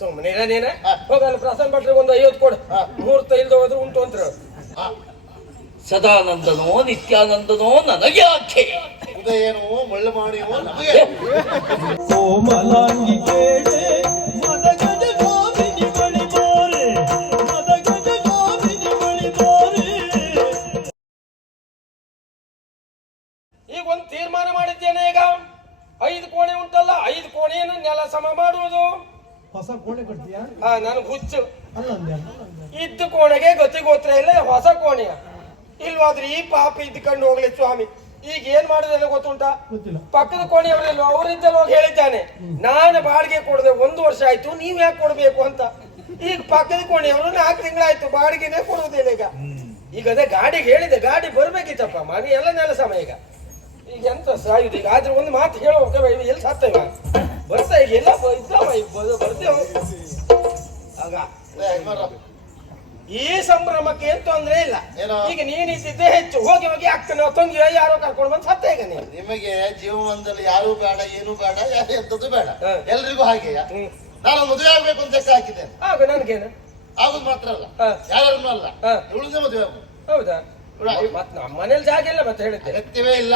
ಸುಮ್ಮನೆ ನೀನ. ಹೋಗಲ್ಲ ಪ್ರಸನ್ನ ಭಟ್ರಿಗೆ ಒಂದು ಐವತ್ತು ಕೊಡು. ಮುಹೂರ್ತ ಇಲ್ದ ಹೋದ್ರೆ ಉಂಟು ಅಂತ ಸದಾನಂದನೋ ನಿತ್ಯಾನಂದನೋ ನನಗೆ ಆಕೆ. ಉದಯನೋ ಮುಳ್ಳು ಮಾಡಿಯೋ ನಮಗೆ ಕೋಮಲಾಂಗಿ ಕೇಳೆ. ಹಾ ನಾನು ಹುಚ್ಚು. ಇದ್ದ ಕೋಣೆಗೆ ಗತಿ ಗೋತ್ರ ಇಲ್ಲ ಹೊಸ ಕೋಣೆಯ. ಇಲ್ವಾದ್ರೆ ಈ ಪಾಪ ಇದ್ಕೊಂಡು ಹೋಗ್ಲಿ ಸ್ವಾಮಿ. ಈಗ ಏನ್ ಮಾಡಿದ್ರೆ ಗೊತ್ತುಂಟಾ? ಗೊತ್ತಿಲ್ಲ. ಪಕ್ಕದ ಕೋಣೆಯವರೆಲ್ಲ ಅವರಿದ್ದಲ್ಲಿ ಹೋಗಿ ಹೇಳಿದ್ದಾನೆ. ನಾನು ಬಾಡಿಗೆ ಕೊಡದೆ ಒಂದು ವರ್ಷ ಆಯ್ತು ನೀವ್ ಯಾಕೆ ಕೊಡ್ಬೇಕು ಅಂತ. ಈಗ ಪಕ್ಕದ ಕೋಣೆಯವರು ನಾಲ್ಕು ತಿಂಗಳಾಯ್ತು ಬಾಡಿಗೆನೇ ಕೊಡುವುದಿಲ್ಲ ಈಗ. ಈಗ ಅದೇ ಗಾಡಿಗೆ ಹೇಳಿದೆ ಗಾಡಿ ಬರ್ಬೇಕಿತ್ತಪ್ಪ ಮನೆ ಎಲ್ಲ ನೆಲ ಸಮಯ ಈಗ. ಈಗ ಎಂತ ಸಾಯುದು ಈಗ? ಆದ್ರೆ ಒಂದು ಮಾತು ಹೇಳುವ ಎಲ್ಲಿ ಸತ್ತ ಇವ ಬರ್ತಾ ಈಗ ಎಲ್ಲ ಇದ್ದಾವ ಈಗ ಬರ್ತೇವೆ. ಈ ಸಂಭ್ರಮಕ್ಕೆ ಏನ್ ತೊಂದ್ರೆ ಇಲ್ಲ? ಈಗ ನೀನಿದ್ದೆ ಹೆಚ್ಚು. ಹೋಗಿ ಹೋಗಿ ಆಗ್ತಾನೆ ತಂಗಿ ಯಾರೋ ಕರ್ಕೊಂಡು ಬಂದು ಸತ್ತ ಈಗ ನೀನು. ನಿಮಗೆ ಜೀವನದಲ್ಲಿ ಯಾರು ಬೇಡ ಏನು ಬೇಡ ಯಾರು ಎಂತದ್ದು ಬೇಡ. ಎಲ್ರಿಗೂ ಹಾಗೆಯ. ಹ್ಮ್. ನಾನು ಮದುವೆ ಆಗ್ಬೇಕು ಅಂತ ಲೆಕ್ಕ ಹಾಕಿದ್ದೇನೆ. ಆಗ ನನ್ಗೇನು? ಆಗುದು ಮಾತ್ರ ಅಲ್ಲ. ಯಾರನ್ನೂ ಅಲ್ಲ. ಇವಳದೇ ಮದುವೆ ಆಗುದು ಹೌದಾ? ಮತ್ ನಮ್ಮ ಮನೇಲಿ ಜಾಗ ಇಲ್ಲ ಮತ್ತೆ ಹೇಳಿದ್ದೆ. ವ್ಯಕ್ತಿವೇ ಇಲ್ಲ.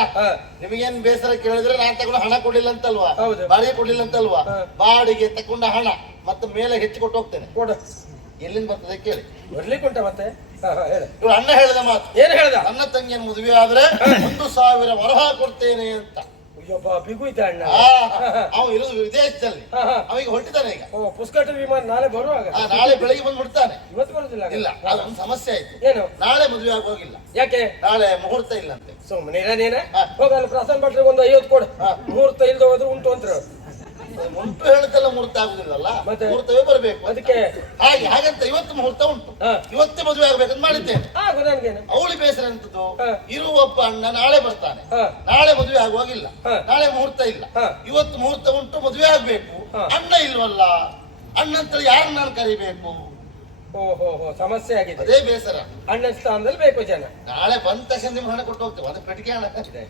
ನಿಮಗೇನ್ ಬೇಸರ ಕೇಳಿದ್ರೆ ನಾನ್ ತಗೊಂಡು ಹಣ ಕೊಡಿಲ್ಲ ಅಂತಲ್ವಾ ಹೌದು. ಬಾಡಿಗೆ ಕೊಡಿಲ್ಲ ಅಂತಲ್ವಾ ಬಾಡಿಗೆ ತಕೊಂಡ ಹಣ ಮತ್ತೆ ಮೇಲೆ ಹೆಚ್ಚು ಕೊಟ್ಟು ಹೋಗ್ತೇನೆ. ಕೊಡು. ಎಲ್ಲಿಂದ ಬರ್ತದೆ ಕೇಳಿ. ಬರ್ಲಿಕ್ಕೆ ಉಂಟ ಮತ್ತೆ ಅಣ್ಣ ಹೇಳಿದ ಮಾತು. ಏನ್ ಹೇಳ್ದ? ಅಣ್ಣ ತಂಗಿಯನ್ನು ಮದುವೆ ಆದ್ರೆ ಒಂದು ಸಾವಿರ ವರಹ ಕೊಡ್ತೇನೆ ಅಂತ. ಅಯ್ಯಬ್ಬ ಬಿಗು ಇದ್ದ ಅಣ್ಣ ಆ, ಅವ ಇರೋದು ವಿದೇಶದಲ್ಲಿ. ಅವಿಗೆ ಹೊರಟಿದ್ದಾನೆ ಈಗ. ಓ ಪುಸ್ಕಟ ವಿಮಾನ ನಾಳೆ ಬರುವಾಗ ನಾಳೆ ಬೆಳಿಗ್ಗೆ ಬಂದು ಬಿಡ್ತಾನೆ ಇವತ್ತು ಬರುದಿಲ್ಲ ಇಲ್ಲ ಅದೊಂದು ಸಮಸ್ಯೆ ಆಯ್ತು. ಏನು? ನಾಳೆ ಮದುವೆ ಆಗೋಗಿಲ್ಲ. ಯಾಕೆ? ನಾಳೆ ಮುಹೂರ್ತ ಇಲ್ಲಂತೆ. ಸುಮ್ಮನೆ. ಹೋಗಲ್ಲ ಪ್ರಸನ್ನ ಭಟ್ರಿಗೆ ಒಂದು ಐವತ್ತು ಕೊಡು. ಹಾ. ಮುಹೂರ್ತ ಇಲ್ದ ಹೋದ್ರೆ ಉಂಟು ಅಂತ ಹೇಳು. ಮುಂಟು ಹೇಳುತ್ತಲ್ಲ ಮುಹೂರ್ತ ಆಗುದಿಲ್ಲಲ್ಲ ಮತ್ತೆ? ಮುಹೂರ್ತವೇ ಬರಬೇಕು ಅದಕ್ಕೆ ಹಾಗೆ ಹಾಗಂತ ಇವತ್ತು ಮುಹೂರ್ತ ಉಂಟು ಹಾ. ಇವತ್ತೇ ಮದುವೆ ಆಗ್ಬೇಕಂತ ಮಾಡಿದ್ದೇನೆ ಆಗು ನನ್ಗೇನು ಅವಳಿ ಬೇಸರ ಎಂತದ್ದು ಹಾ. ಇರುವ ಒಬ್ಬ ಅಣ್ಣ ನಾಳೆ ಬರ್ತಾನೆ ಹಾ. ನಾಳೆ ಮದುವೆ ಆಗುವಾಗಿಲ್ಲ ಹಾ. ನಾಳೆ ಮುಹೂರ್ತ ಇಲ್ಲ ಹಾ. ಇವತ್ತು ಮುಹೂರ್ತ ಉಂಟು ಮದುವೆ ಆಗ್ಬೇಕು ಹಾ. ಅಣ್ಣ ಇಲ್ವಲ್ಲ ಅಣ್ಣ ಅಂತೇಳಿ ಯಾರನ್ನ ನಾನು ಕರಿಬೇಕು ಓ ಹೋ ಹೋ ಸಮಸ್ಯೆ ಆಗಿದೆ. ಅದೇ ಬೇಸರ. ಅಣ್ಣನ ಸ್ಥಾನದಲ್ಲಿ ಬೇಕು ಜನ. ನಾಳೆ ಬಂದ ತಕ್ಷಣ ನಿಮ್ಗೆ ಹಣ ಕೊಟ್ಟು ಹೋಗ್ತೇವೆ. ಅದು ಪೆಟ್ಟಿಗೆ ಹಣ.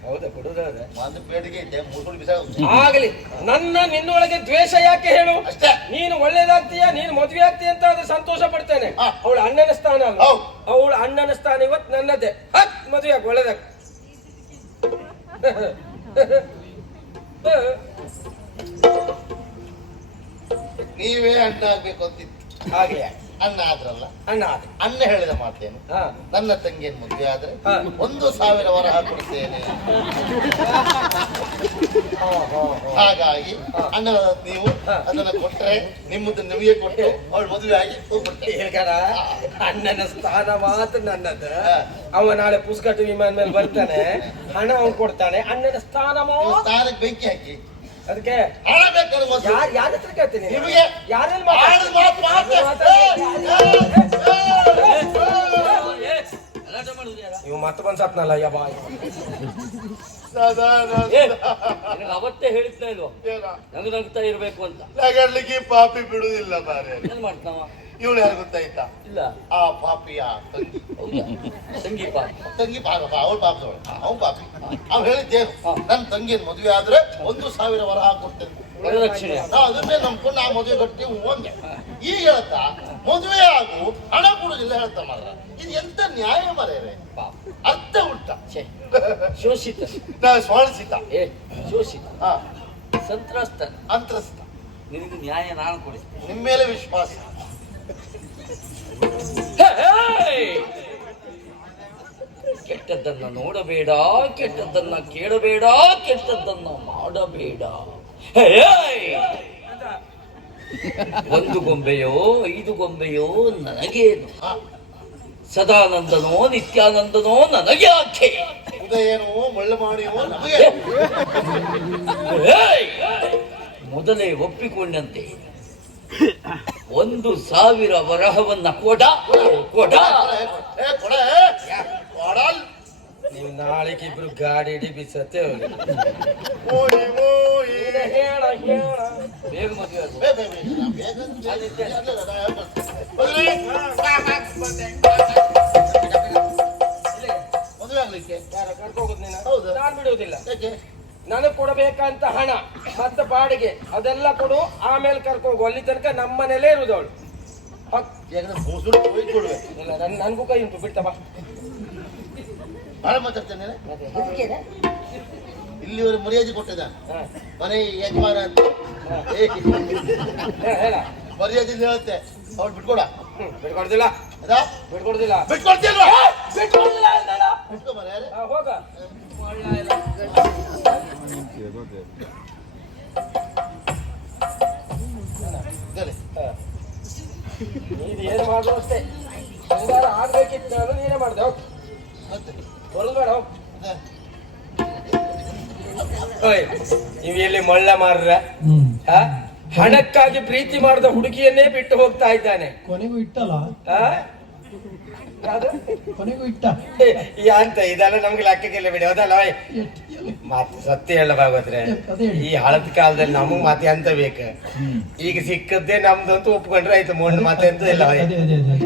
ಹೌದಾ ಕೊಡುದಾದ್ರೆ ಒಂದು ಪೇಟಿಗೆ ಇದೆ ಮೂರು ಬಿಸಾಡ ಆಗಲಿ ನನ್ನ ನಿನ್ನೊಳಗೆ ದ್ವೇಷ ಯಾಕೆ ಹೇಳು? ಅಷ್ಟೇ. ನೀನು ಒಳ್ಳೇದಾಗ್ತೀಯ ನೀನು ಮದುವೆ ಆಗ್ತೀಯ ಅಂತ ಆದ್ರೆ ಸಂತೋಷ ಪಡ್ತೇನೆ ಹಾ. ಅವಳ ಅಣ್ಣನ ಸ್ಥಾನ ಅಲ್ಲ. ಹೌದು. ಅವಳ ಅಣ್ಣನ ಸ್ಥಾನ ಇವತ್ತು ನನ್ನದೇ. ಹತ್ ಮದುವೆ ಆಗ ಒಳ್ಳೇದಾಗ. ನೀವೇ ಅಣ್ಣ ಆಗ್ಬೇಕು ಅಂತಿತ್ತು ಹಾಗೆ. ಅಣ್ಣ ಆದ್ರಲ್ಲ. ಅಣ್ಣ ಆದ್ರೆ. ಅಣ್ಣ ಹೇಳಿದ ಮಾತೇನು? ನನ್ನ ತಂಗಿಯನ್ನು ಮದುವೆ ಆದ್ರೆ. ಒಂದು ಸಾವಿರ ವರಹ ಕೊಡ್ತೇನೆ. ಹಾಗಾಗಿ ಅಣ್ಣ ನೀವು ಅದನ್ನ ಕೊಟ್ರೆ ನಿಮ್ಮದು ನಿಮಗೆ ಕೊಟ್ಟು ಅವಳು ಮದುವೆ ಆಗಿ ಹೋಗ್ಬಿಡ್ತೇನೆ. ಹೇಳ್ಕರ ಅಣ್ಣನ ಸ್ಥಾನ ಮಾತ್ರ ನನ್ನದು. ಅವ ನಾಳೆ ಪುಸ್ಕಟ್ಟು ವಿಮಾನ ಮೇಲೆ ಬರ್ತಾನೆ. ಹಣ ಅವ್ನು ಕೊಡ್ತಾನೆ. ಅಣ್ಣನ ಸ್ಥಾನ ಸ್ಥಾನಕ್ಕೆ ಬೆಂಕಿ ಹಾಕಿ. ಅದಕ್ಕೆ ಯಾರು ಮೊದ್ಲು. ಯಾರ್ ಯಾರ ಹತ್ರ ಕೇಳ್ತೀನಿ? ನಿಮಗೆ ಯಾರಲ್ಲಿ ಮಾತು? ಇವ್ ಮತ್ತೆ ಬಂದ್ ಸತ್ನಲ್ಲ ಯಬ್ಬ ಅವತ್ತೇ ಹೇಳಿದ್ನ ಇಲ್ವಾ? ನಗು ನಗ್ತಾ ಇರ್ಬೇಕು ಅಂತ. ನಗಡ್ಲಿಕ್ಕೆ ಪಾಪಿ ಬಿಡುದಿಲ್ಲ ಬಾರೆ ಏನ್ ಮಾಡ್ತಾವ? ಇವಳು ಯಾರು ಗೊತ್ತಾಯ್ತಾ ಇಲ್ಲ. ಆ ಪಾಪಿಯ ತಂಗಿ. ತಂಗಿ ಸಂಗೀಪ ತಂಗಿ ಪಾಪ ಅವಳು ಪಾಪದವಳು ಅವನು ಪಾಪಿ ಅವ್ನು ಹೇಳಿದ್ದೇನು? ಹಾ. ನನ್ನ ತಂಗಿಯ ಮದುವೆ ಆದ್ರೆ ಒಂದು ಸಾವಿರ ವರ ಹಾಕೊಡ್ತೇನೆ. ನಾ ಅದನ್ನೇ ನಂಬ್ಕೊಂಡು ಆ ಮದುವೆ ಕಟ್ಟಿ ಒಂದೆ ಈಗ ಹೇಳ್ತಾ ಮದುವೆ ಆಗು ಹಣ ಕೊಡುದಿಲ್ಲ ಹೇಳ್ತಾ ಮಾತ್ರ ಇದು ಎಂತ ನ್ಯಾಯ ಮರೇರೆ? ಪಾಪ. ಅರ್ಥ ಉಂಟ. ಶೋಷಿತ ಶೋಷಿತ. ನಾ ಏ ಶೋಷಿತ. ಹಾ. ಸಂತ್ರಸ್ತ. ಅಂತ್ರಸ್ತ. ನಿನಗೆ ನ್ಯಾಯ ನಾನು ಕೊಡಿಸ್ತೇನೆ. ನಿಮ್ಮ ಮೇಲೆ ವಿಶ್ವಾಸ! ಕೆಟ್ಟದ್ದನ್ನ ನೋಡಬೇಡ ಕೆಟ್ಟದ್ದನ್ನ ಕೇಳಬೇಡ ಕೆಟ್ಟದ್ದನ್ನ ಮಾಡಬೇಡ! ಒಂದು ಗೊಂಬೆಯೋ ಐದು ಗೊಂಬೆಯೋ ನನಗೇನು ಸದಾನಂದನೋ ನಿತ್ಯಾನಂದನೋ ನನಗೆ ಆಕೆ. ಉದಯನೋ ಮಳ್ಳಮಾಣಿಯೋ ನನಗೆ! ಮೊದಲೇ ಒಪ್ಪಿಕೊಂಡಂತೆ. ಒಂದು ಸಾವಿರ ವರಹವನ್ನ ಕೊಡ. ಕೊಡ. ನೀವು ನಾಳೆಗೆ ಇಬ್ರು ಗಾಡಿ ಹಿಡಿ ಬಿಸತ್ತೆ ಬೇಗ ಮದುವೆ ಆಗ್ಲಿಕ್ಕೆ? ಯಾರ ಕರ್ಕೋಗುದು ನೀನು? ಹೌದು. ನಾನು ಬಿಡುವುದಿಲ್ಲ. ಯಾಕೆ? ನನಗ್ ಕೊಡಬೇಕಂತ ಹಣ ಮತ್ತೆ ಬಾಡಿಗೆ ಅದೆಲ್ಲ ಕೊಡು ಆಮೇಲೆ ಕರ್ಕೊಂಡು ಅಲ್ಲಿ ತನಕ ನಮ್ಮ ಮನೇಲೇ ಇರುದು ಅವಳು. ಇಲ್ಲ ನನ್ ನನ್ಗೂ ಕೈ ಉಂಟು ಬಿಡ್ತಪ್ಪ ಭಾಳ ಮಾತಾಡ್ತೇನೆ ಇಲ್ಲಿವರೆಗೆ ಮರ್ಯಾದೆ ಕೊಟ್ಟಿದ? ಮನೆ ಯಜಮಾನ ಅಂತ. ಹೇಳ. ಮರ್ಯಾದೆ ಹೇಳುತ್ತೆ. ಅವ್ಳು ಬಿಟ್ಕೊಡ. ಬಿಟ್ಕೊಡ್ದಿಲ್ಲ. ಅದಾ? ಬಿಟ್ಕೊಡ್ದಿಲ್ಲ. ಬಿಟ್ಕೊಡ್ತಿಲ್ವಾ ಬಿಟ್ಕೊಡ್ದಿಲ್ಲ ಅಂದಲ್ಲ? ಬಿಟ್ಕೊ ಮರ ಯಾರು ಹಾ, ಹೋಗ. ನೀನ್ ಏನು ಮಾಡುದು ಅಷ್ಟೇ. ಶೃಂಗಾರ ಆಗ್ಬೇಕಿತ್ತು ನಾನು ನೀನೇ ಮಾಡ್ದೆ ಹೋಗ್. ಮತ್ತೆ ಹೋಗ್. ಓಯ್ ನೀವು ಎಲ್ಲಿ ಮೊಳ್ಳ ಮಾರ್ರ? ಆ? ಹಣಕ್ಕಾಗಿ ಪ್ರೀತಿ ಮಾಡಿದ ಹುಡುಗಿಯನ್ನೇ ಬಿಟ್ಟು ಹೋಗ್ತಾ ಇದ್ದಾನೆ. ಕೊನೆಗೂ ಇಟ್ಟಲ್ಲ? ಆ? ಯಾವ್ದು? ಕೊನೆಗೂ ಇಟ್ಟ? ಏ, ಅಂತ ಇದೆಲ್ಲ ನಮ್ಗೆ ಲೆಕ್ಕಕ್ಕೆಲ್ಲ ಬಿಡಿ ಹೌದಲ್ಲ? ಓಯ್. ಮಾತು ಸತ್ಯ ಹೇಳಬಾಗೋದ್ರೆ ಈ ಹಳದ ಕಾಲದಲ್ಲಿ ನಮಗ್ ಮಾತೆ ಅಂತ ಬೇಕ. ಈಗ ಸಿಕ್ಕದ್ದೇ ನಮ್ದಂತೂ ಒಪ್ಕೊಂಡ್ರೆ ಆಯ್ತು ಮೊಂಡ್ ಮಾತೆ ಅಂತ ಇಲ್ಲ.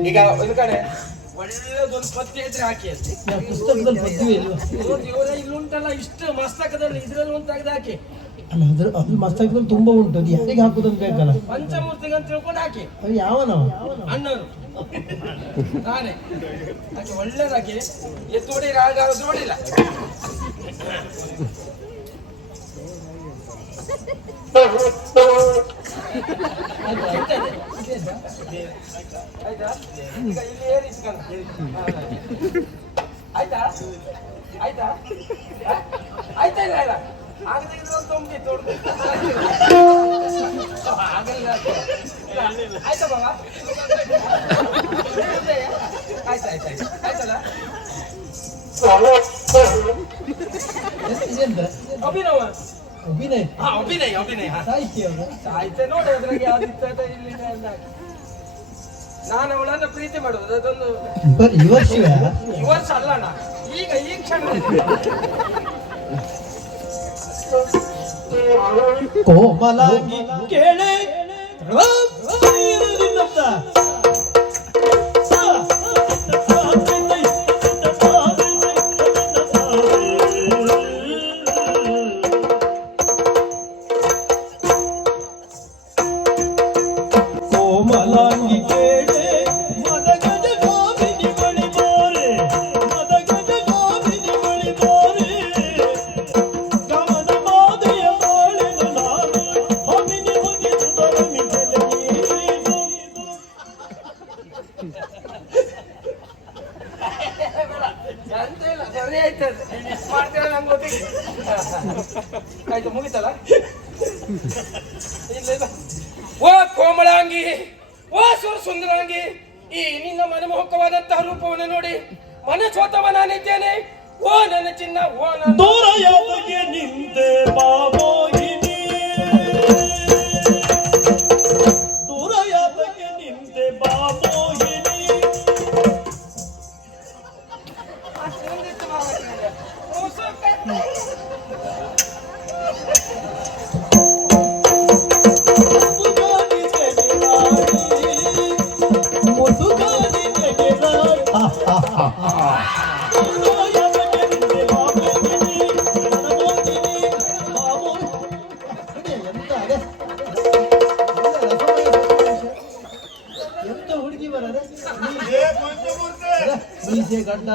ಈಗ ಇದು ಕಡೆ ಒಳ್ಳೆದೊಂದು ಪದ್ಯ ಇದ್ರೆ ಹಾಕಿ ಅಷ್ಟೇ ಪುಸ್ತಕದಲ್ಲಿ ಪದ್ಯವೇ ಇಲ್ವಾ ಇವರ ಇಲ್ಲುಂಟಲ್ಲ ಇಷ್ಟು ಮಸ್ತಕದಲ್ಲಿ ಇದ್ರಲ್ಲಿ ಒಂದು ತೆಗೆದು ಹಾಕಿ. ಅಲ್ಲ ಅದ್ರ ಅದು ಮಸ್ತಕದಲ್ಲಿ ತುಂಬಾ ಉಂಟು. ಅದು ಯಾರಿಗೆ ಹಾಕುದಂತ ಬೇಕಲ್ಲ ಪಂಚಮೂರ್ತಿಗೆ ಅಂತ ತಿಳ್ಕೊಂಡು ಹಾಕಿ. ಅದು ಯಾವನವ ಅಣ್ಣರು ನಾನೇ ಹಾಕಿ ಒಳ್ಳೇದಾಕಿ ಎತ್ತು ಹೊಡಿ ರಾಗ ನೋಡಿಲ್ಲ ಆಯ್ತಾ ಈಗ ಇಲ್ಲಿ ಏರಿ ಇಸ್ಕೊಂಡು. ಹಾ, ಹಾ. ಆಯ್ತಾ ಆಯ್ತಾ ಆ? ಆಯ್ತಾ ಇಲ್ಲ ಇಲ್ಲ ಆಗದೆ ಇದ್ರೆ ಒಂದು ತೊಂಬಿ ತೊಡ್ದು ಆಗಲ್ಲ ಆಯ್ತಾ ಬಾಬಾ ಆಯ್ತು ಆಯ್ತು ಆಯ್ತು ಆಯ್ತಲ್ಲ ಇದೆಂತ ಅಭಿನವ ಅಭಿನಯ ಹಾ ಅಭಿನಯ ಅಭಿನಯ ಹಾ. ಸಾಹಿತ್ಯ ಅದು ಆಯ್ತೆ ನೋಡಿ ಅದ್ರಾಗೆ ಯಾವ್ದಿತ್ತು ಅಂತ ಇಲ್ಲಿ ಅಂತ ನಾನು ಅವಳನ್ನ ಪ್ರೀತಿ ಮಾಡುವುದು ಅದೊಂದು ಬರೀ ಈ ವರ್ಷವೇ? ಈ ವರ್ಷ ಅಲ್ಲಣ್ಣ ಈಗ ಈ ಕ್ಷಣ ಕೋಮಲಾಗಿ ಕೇಳೆ ಓ ಸುರ ಸುಂದರಾಂಗಿ, ಈ ನಿನ್ನ ಮನಮೋಹಕವಾದಂತಹ ರೂಪವನ್ನು ನೋಡಿ ಮನಸೋತವ ನಾನಿದ್ದೇನೆ. ಓ ನನ್ನ ಚಿನ್ನ, ಓ ನನ್ನ ದೂರ ಯಾವಗೆ ನಿಂತೆ ಬಾಬೋಹಿನಿ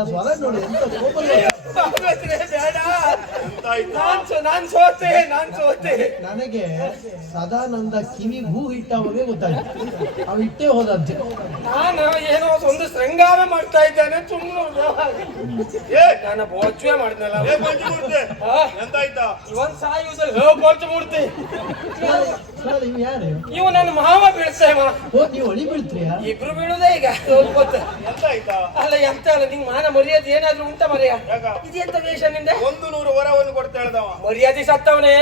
ಸ್ವರ ನೋಡಿ ಎಂತ ಬೇಡ ನಾನ್ ಸೋ ನಾನ್ ಸೋತೆ ನಾನ್ ಸೋತೆ. ನನಗೆ ಸದಾನಂದ ಕಿವಿ ಹೂ ಇಟ್ಟವನೇ ಗೊತ್ತಾಯ್ತು. ಅವ ಇಟ್ಟೇ ಹೋದಂತೆ. ನಾನು ಏನೋ ಒಂದು ಶೃಂಗಾರ ಮಾಡ್ತಾ ಇದ್ದೇನೆ ಸುಮ್ಮನೆ ನಾನು ಬೋಚ್ವೆ ಮಾಡಿದ್ನಲ್ಲ. ಆ, ಎಂತಾಯ್ತಾ? ಇವನ್ ಸಾಯುವುದಲ್ಲಿ ಹೋ ಪಂಚಮೂರ್ತಿ ಸರ್ ಯಾರು? ಇವು ನನ್ನ ಮಾವ ಬೀಳ್ತೇವ ಓ ನೀವು ಒಳಿ ಬೀಳ್ತೀಯಾ ಇಬ್ರು ಬೀಳುದೇ ಈಗ. ಗೊತ್ತ. ಅಲ್ಲ ಎಂತ ಅಲ್ಲ ನಿಂಗ್ ಮಾನ ಮರ್ಯಾದೆ ಏನಾದ್ರೂ ಉಂಟ ಮರ್ಯ? ಇದೆಂತ ವೇಷ ನಿಂದ? ಒಂದು ನೂರು ವರವನ್ನು ಕೊಡ್ತಾ ಹೇಳ್ದವ. ಮರ್ಯಾದೆ ಸತ್ತವನೇ.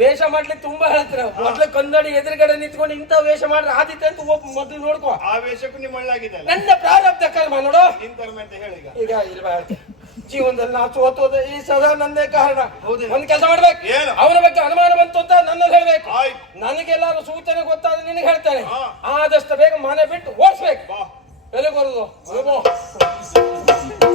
ವೇಷ ಮಾಡ್ಲಿಕ್ಕೆ ತುಂಬಾ ಹೇಳ್ತಾರ. ಮೊದ್ಲು ಕಂದಡಿ ಎದುರುಗಡೆ ನಿಂತ್ಕೊಂಡು ಇಂತ ವೇಷ ಮಾಡ್ರೆ ಆದಿತ್ಯ ಅಂತ ಒಬ್ಬ ಮೊದ್ಲು ನೋಡ್ಕೋ. ಆ ವೇಷಕ್ಕೂ ನಿಮ್ಮ ನನ್ನ ಪ್ರಾರಬ್ಧ ಕರ್ಮ ನೋಡು. ನಿನ್ ಕರ್ಮ ಅಂತ ಹೇಳಿ ಈಗ. ಈಗ ಇಲ್ವಾ. ಜೀವನದಲ್ಲಿ ನಾ ಸೋತೋದ ಈ ಸದಾ ನನ್ನೇ ಕಾರಣ. ಒಂದು ಕೆಲಸ ಮಾಡ್ಬೇಕು? ಏನು? ಅವನ ಬಗ್ಗೆ ಅನುಮಾನ ಬಂತು ಅಂತ ನನ್ನ ಹೇಳ್ಬೇಕು. ನನಗೆಲ್ಲಾರು ಸೂಚನೆ ಗೊತ್ತಾದ್ರೆ ನಿನಗೆ ಹೇಳ್ತೇನೆ. ಆದಷ್ಟು ಬೇಗ ಮನೆ ಬಿಟ್ಟು ಓಡಿಸ್ಬೇಕು. ಬಾ. ಎಲ್ಲಿ ಬರುದು?